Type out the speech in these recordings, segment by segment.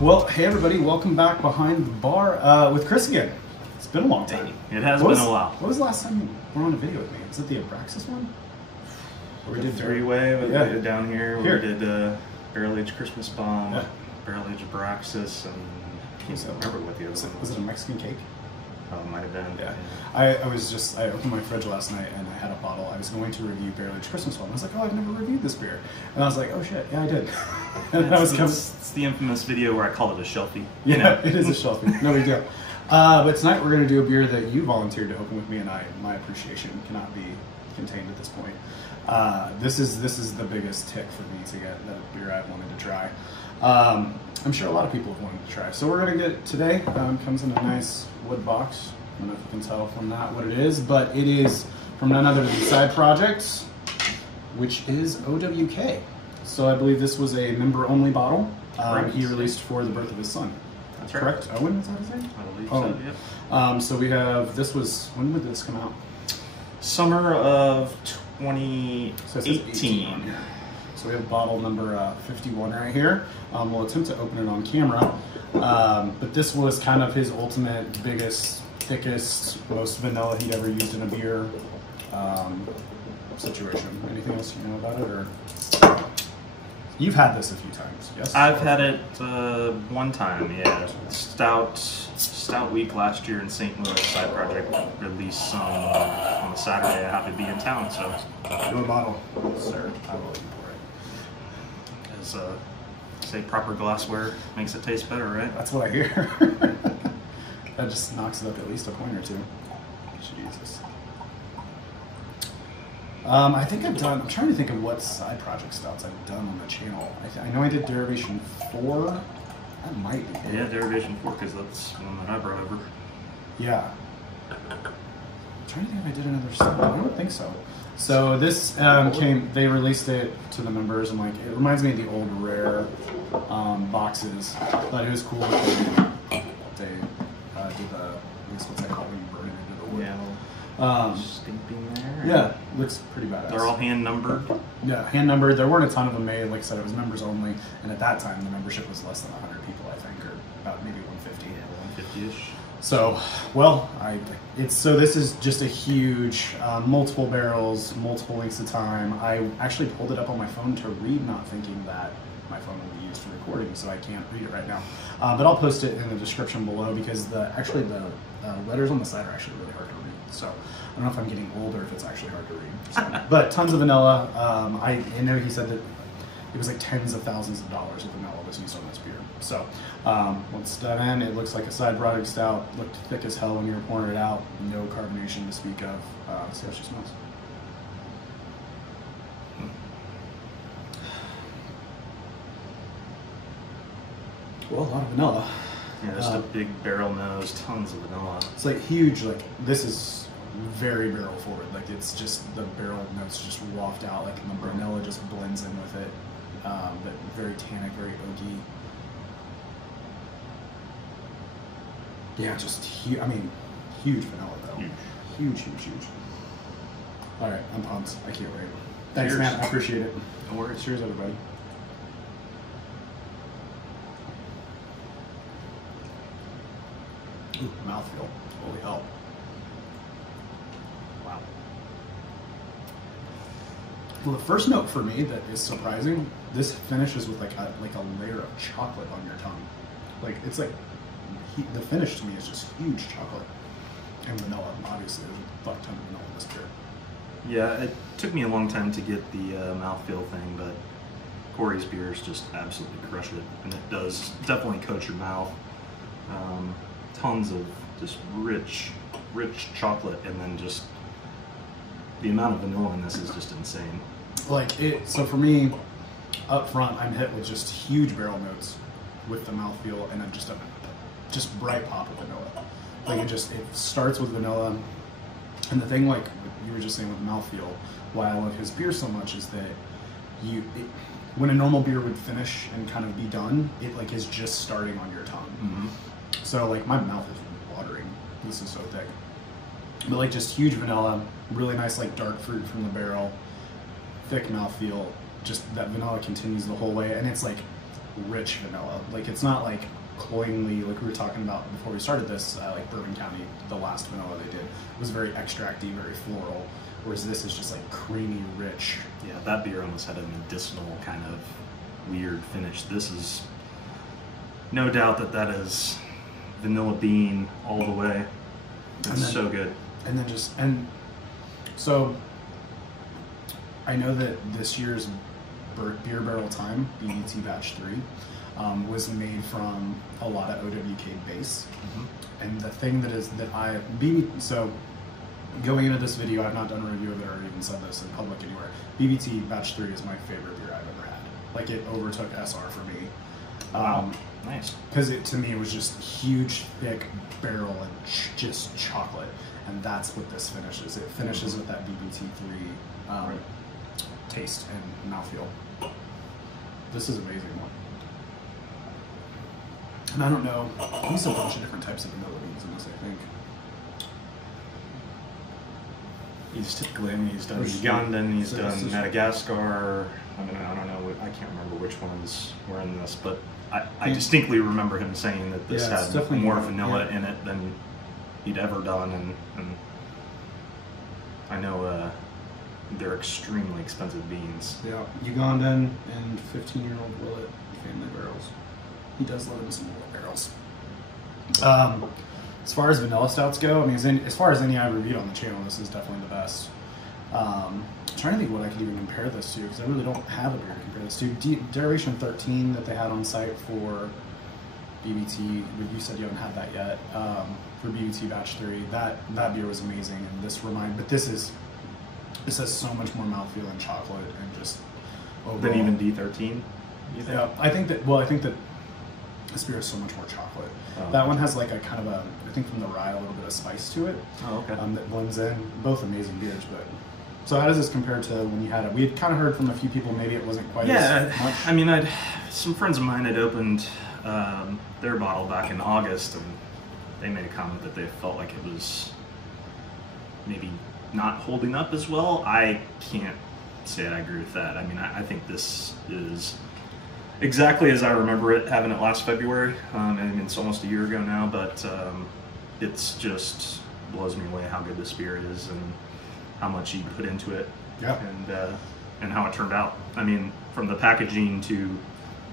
Well, hey everybody, welcome back behind the bar with Chris again. It's been a long time. It has been a while. What was the last time you were on a video with me? Was it the Abraxas one? We did three-way down here. We did Barrel-Aged Christmas Bomb, Barrel-Aged Abraxas, and I can't remember what the other one was. Was it a Mexican cake? Oh, it might have been. Yeah. I opened my fridge last night and I had a bottle. I was going to review Barrel-Aged Christmas Bomb. I was like, oh, I've never reviewed this beer. And I was like, oh shit, yeah, I did. And It's the infamous video where I call it a shelfie. Yeah, it is a shelfie. No big deal. But tonight we're going to do a beer that you volunteered to open with me, and my appreciation cannot be contained at this point. This is the biggest tick for me to get the beer I've wanted to try. I'm sure a lot of people have wanted to try. So we're going to get it today. Comes in a nice wood box. I don't know if you can tell from that what it is, but it is from none other than Side Project, which is O.W.K. So I believe this was a member-only bottle he released for the birth of his son. That's correct. Right. Owen, is that his name? I believe so, yep. So we have, when did this come out? Summer of 2018. So we have bottle number 51 right here. We'll attempt to open it on camera. But this was kind of his ultimate, biggest, thickest, most vanilla he'd ever used in a beer situation. Anything else you know about it? Or you've had this a few times, yes? I've had it one time, yeah. Stout week last year in St. Louis. Side Project released some on a Saturday. I happened to be in town, so. Do a bottle. Sir. I will pour it. As say proper glassware makes it taste better, right? That's what I hear. That just knocks it up at least a point or two. Jesus. I think I'm trying to think of what Side Project stouts I've done on the channel. I know I did Derivation 4. That might be it. Yeah, Derivation 4, because that's one that I brought over. Yeah. I'm trying to think if I did another stout. I don't think so. So this they released it to the members, and like it reminds me of the old Rare boxes, but it was cool. They did I guess what's that called when you burn it into the wood. Yeah. Stamping there. Yeah, looks pretty badass. They're all hand numbered. Yeah, hand numbered. There weren't a ton of them made. Like I said, it was members only, and at that time the membership was less than 100 people, I think, or about maybe 150. Yeah, 150-ish. So, well, this is just a huge, multiple barrels, multiple lengths of time. I actually pulled it up on my phone to read, not thinking that my phone will be used for recording, so I can't read it right now. But I'll post it in the description below because the letters on the side are actually really hard to read. So I don't know if I'm getting old or if it's actually hard to read. So, but tons of vanilla. I know he said that it was like tens of thousands of dollars of vanilla was used on this beer. So once done in, it looks like a Side Project stout. Looked thick as hell when you were pouring it out. No carbonation to speak of. See how she smells. Well, a lot of vanilla. Yeah, just a big barrel nose, tons of vanilla. It's like huge, like this is very barrel forward. Like it's just the barrel notes just waft out, like the vanilla just blends in with it. But very tannic, very oaky. Yeah, just huge. I mean, huge vanilla though. Huge. All right, I'm pumped. I can't wait. Thanks, Cheers. man. I appreciate it. No worries. Cheers, everybody. Ooh, mouthfeel. Holy hell. Wow. Well, the first note for me that is surprising, this finishes with like a layer of chocolate on your tongue. Like, it's like, the finish to me is just huge chocolate. And vanilla, obviously. There's a fuck ton of vanilla in this beer. Yeah, it took me a long time to get the mouthfeel thing, but Corey's beers just absolutely crush it. And it does definitely coat your mouth. Tons of just rich chocolate, and then just the amount of vanilla in this is just insane. Like so for me, up front, I'm hit with just huge barrel notes with the mouthfeel, and then just bright pop of vanilla. Like it starts with vanilla, and the thing, like you were just saying with mouthfeel, why I love his beer so much is that when a normal beer would finish and kind of be done, it like is just starting on your tongue. Mm-hmm. So like my mouth is watering. This is so thick. But like just huge vanilla, really nice like dark fruit from the barrel, thick mouthfeel. Just that vanilla continues the whole way, and it's like rich vanilla. Like it's not like cloyingly, like we were talking about before we started this, like Bourbon County, the last vanilla they did was very extracty, very floral, whereas this is just like creamy, rich. Yeah, that beer almost had a medicinal kind of weird finish. This is no doubt that is vanilla bean all the way. It's so good. And so I know that this year's Beer Barrel Time, BBT Batch 3, was made from a lot of O.W.K base. And the thing so going into this video, I've not done a review of it or even said this in public anywhere. BBT Batch 3 is my favorite beer I've ever had. Like it overtook SR for me. Wow, nice. Because to me it was just huge, thick barrel and just chocolate. And that's what this finishes. It finishes with that BBT3 taste and mouthfeel. This is an amazing one. And I don't know, he's a bunch of different types of vanilla beans in this, I think. He's typically, he's done Ugandan, he's done Madagascar. I don't know, I can't remember which ones were in this, but I distinctly remember him saying that this had more vanilla in it than he'd ever done, and I know they're extremely expensive beans. Yeah, Ugandan and 15-year-old Willett Family barrels. He does love him some Willett barrels. As far as vanilla stouts go, I mean, as far as any I reviewed on the channel, this is definitely the best. I'm trying to think what I could even compare this to, because I really don't have a beer to compare this to. Derivation 13 that they had on site for BBT, you said you haven't had that yet, for BBT Batch 3, that beer was amazing, and this has so much more mouthfeel and chocolate and just overall. Than even D13? Yeah, I think that this beer is so much more chocolate. Oh, that one has like a kind of I think from the rye, a little bit of spice to it. Oh, okay. That blends in. Both amazing beers, but so how does this compare to when you had it? We had kind of heard from a few people maybe it wasn't quite as much. I mean, some friends of mine had opened their bottle back in August, and they made a comment that they felt like it was maybe not holding up as well. I can't say I agree with that. I mean, I think this is exactly as I remember it, having it last February. I mean, it's almost a year ago now, but it's just blows me away how good this beer is and how much you put into it. Yeah. And how it turned out. I mean, from the packaging to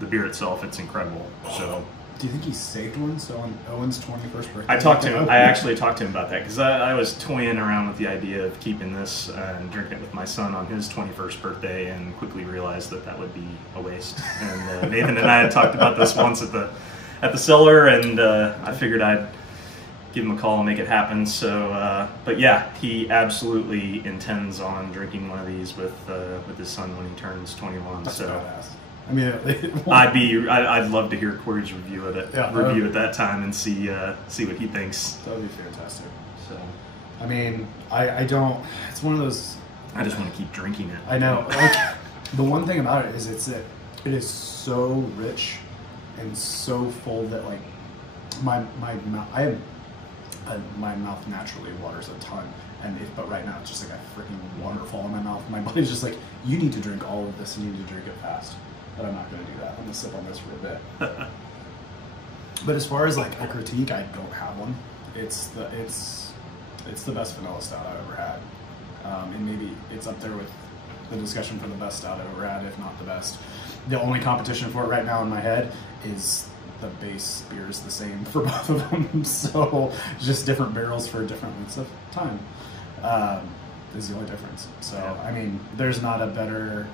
the beer itself, it's incredible. So. Do you think he saved one? So on Owen's 21st birthday? I actually talked to him about that, because I was toying around with the idea of keeping this and drinking it with my son on his 21st birthday, and quickly realized that would be a waste. And Nathan and I had talked about this once at the cellar, and I figured I'd give him a call and make it happen. So, but yeah, he absolutely intends on drinking one of these with his son when he turns 21. That's so. Badass. I mean, I'd love to hear Corey's review of it. Yeah, at that time and see what he thinks. That would be fantastic. So, I mean, I don't. It's one of those. I just want to keep drinking it. I know. Like, the one thing about it is it is so rich and so full that like my mouth naturally waters a ton. But right now it's just like a freaking waterfall in my mouth. My body's just like, you need to drink all of this and you need to drink it fast. But I'm not going to do that. I'm going to sip on this for a bit. But as far as like a critique, I don't have one. It's the best vanilla stout I've ever had. And maybe it's up there with the discussion for the best stout I've ever had, if not the best. The only competition for it right now in my head is the base beer is the same for both of them. So just different barrels for different lengths of time is the only difference. So, I mean, there's not a better...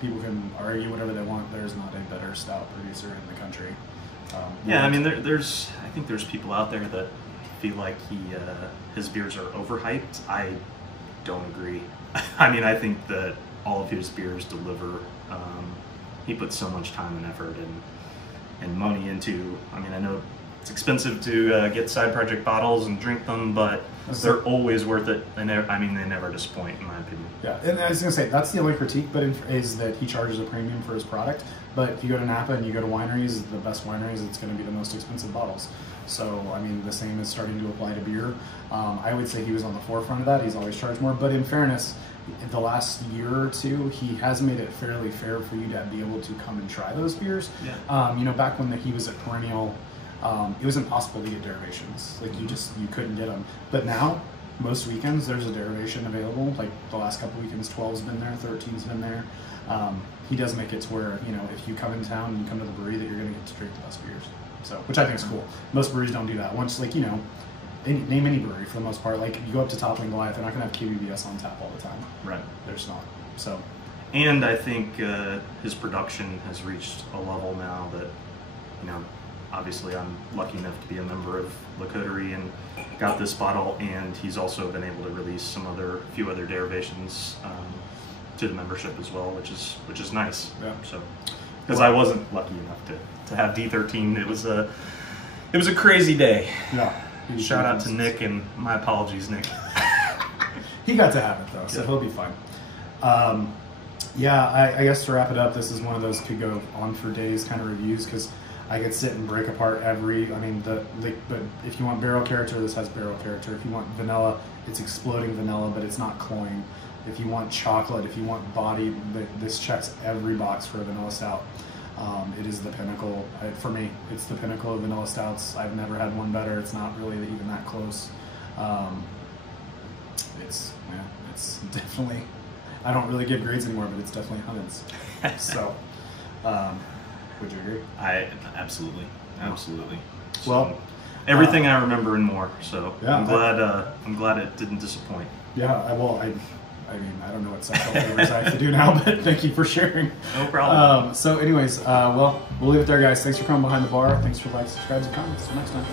people can argue whatever they want. There's not a better stout producer in the country. I mean, I think there's people out there that feel like his beers are overhyped. I don't agree. I mean, I think that all of his beers deliver. He puts so much time and effort and money into. I mean, I know It's expensive to get side project bottles and drink them, but they're always worth it. They never disappoint, in my opinion. Yeah, and I was gonna say that's the only critique, but is that he charges a premium for his product. But if you go to Napa and you go to wineries, the best wineries, it's going to be the most expensive bottles. So I mean, the same is starting to apply to beer. I would say he was on the forefront of that. He's always charged more, but in fairness, the last year or two, he has made it fairly fair for you to be able to come and try those beers. Yeah. You know, back when he was at Perennial, it was impossible to get derivations. Like you couldn't get them. But now, most weekends there's a derivation available. Like the last couple weekends, 12's been there, 13's been there. He does make it to where, you know, if you come in town and you come to the brewery, that you're going to get to drink the best beers. So, which I think is cool. Most breweries don't do that. Once, like, you know, name any brewery for the most part. Like, you go up to Toppling Goliath, they're not going to have KBBS on tap all the time. Right. They're just not. So. And I think his production has reached a level now that, you know, obviously I'm lucky enough to be a member of La Coterie and got this bottle, and he's also been able to release few other derivations to the membership as well, which is nice. Yeah. So, because I wasn't lucky enough to have D13, it was a crazy day. Yeah. Shout out to Nick, and my apologies, Nick. He got to have it though, so yeah. He'll be fine. Yeah, I guess to wrap it up, this is one of those could go on for days kind of reviews, because I could sit and break apart but if you want barrel character, this has barrel character. If you want vanilla, it's exploding vanilla, but it's not cloying. If you want chocolate, if you want body, this checks every box for a vanilla stout. It is the pinnacle. For me, it's the pinnacle of vanilla stouts. I've never had one better. It's not really even that close. It's definitely, I don't really give grades anymore, but it's definitely hundreds. So, would you agree? Absolutely. So, well, everything I remember and more. So yeah, I'm glad it didn't disappoint. Yeah, I mean, I don't know what sexual favors I have to do now, but thank you for sharing. No problem. So anyways, well, we'll leave it there, guys. Thanks for coming behind the bar. Thanks for likes, subscribes, and comments. Till next time.